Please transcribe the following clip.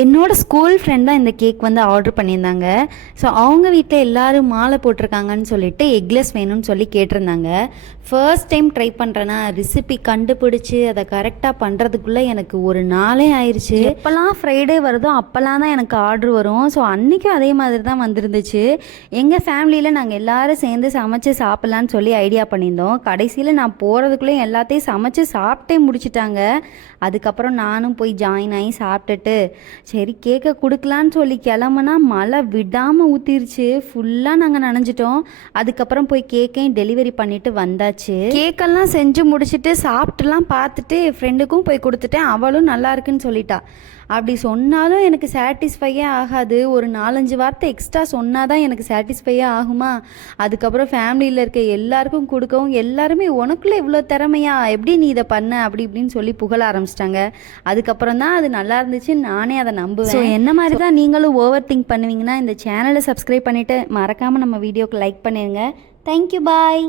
என்னோட school friend தான் இந்த கேக் வந்து ஆர்டர் பண்ணியிருந்தாங்க. ஸோ அவங்க வீட்டில் எல்லோரும் மாலை போட்டிருக்காங்கன்னு சொல்லிட்டு எக்லெஸ் வேணும்னு சொல்லி கேட்டிருந்தாங்க. ஃபர்ஸ்ட் டைம் ட்ரை பண்ணுறேன்னா ரெசிபி கண்டுபிடிச்சி அதை கரெக்டாக பண்ணுறதுக்குள்ளே எனக்கு ஒரு நாளே ஆயிடுச்சு. எப்போல்லாம் ஃப்ரைடே வருதோ அப்போல்லாம் தான் எனக்கு ஆர்டர் வரும். ஸோ அன்றைக்கும் அதே மாதிரி தான் வந்துருந்துச்சு. எங்கள் ஃபேமிலியில் நாங்கள் எல்லோரும் சேர்ந்து சமைச்சு சாப்பிட்லான்னு சொல்லி ஐடியா பண்ணியிருந்தோம். கடைசியில் நான் போகிறதுக்குள்ளே எல்லாத்தையும் சமைச்சு சாப்பிட்டே முடிச்சிட்டாங்க. அதுக்கப்புறம் நானும் போய் ஜாயின் ஆகி சாப்பிட்டுட்டு சரி கேக்கை கொடுக்கலான்னு சொல்லி கிளம்புனா மழை விடாமல் ஊற்றிருச்சு. ஃபுல்லாக நாங்கள் நனைஞ்சிட்டோம். அதுக்கப்புறம் போய் கேக்கையும் டெலிவரி பண்ணிவிட்டு வந்தாச்சு. கேக்கெல்லாம் செஞ்சு முடிச்சுட்டு சாப்பிட்டுலாம் பார்த்துட்டு என் ஃப்ரெண்டுக்கும் போய் கொடுத்துட்டேன். அவளும் நல்லா இருக்குன்னு சொல்லிட்டா. அப்படி சொன்னாலும் எனக்கு சாட்டிஸ்ஃபையே ஆகாது. ஒரு 4-5 வார்த்தை எக்ஸ்ட்ரா சொன்னால் தான் எனக்கு சாட்டிஸ்ஃபையே ஆகுமா? அதுக்கப்புறம் ஃபேமிலியில் இருக்க எல்லாருக்கும் கொடுக்கவும் எல்லாருமே உனக்குள்ளே இவ்வளோ திறமையா, எப்படி நீ இதை பண்ண அப்படி இப்படின்னு சொல்லி புகழ ஆரம்பிச்சிட்டாங்க. அதுக்கப்புறம் தான் அது நல்லா இருந்துச்சு, நானே அதை நம்புவேன். ஸோ என்ன மாதிரி தான் நீங்களும் ஓவர் திங்க் பண்ணுவீங்கன்னா இந்த சேனலை சப்ஸ்கிரைப் பண்ணிவிட்டு மறக்காமல் நம்ம வீடியோக்கு லைக் பண்ணிடுங்க. தேங்க்யூ, பாய்.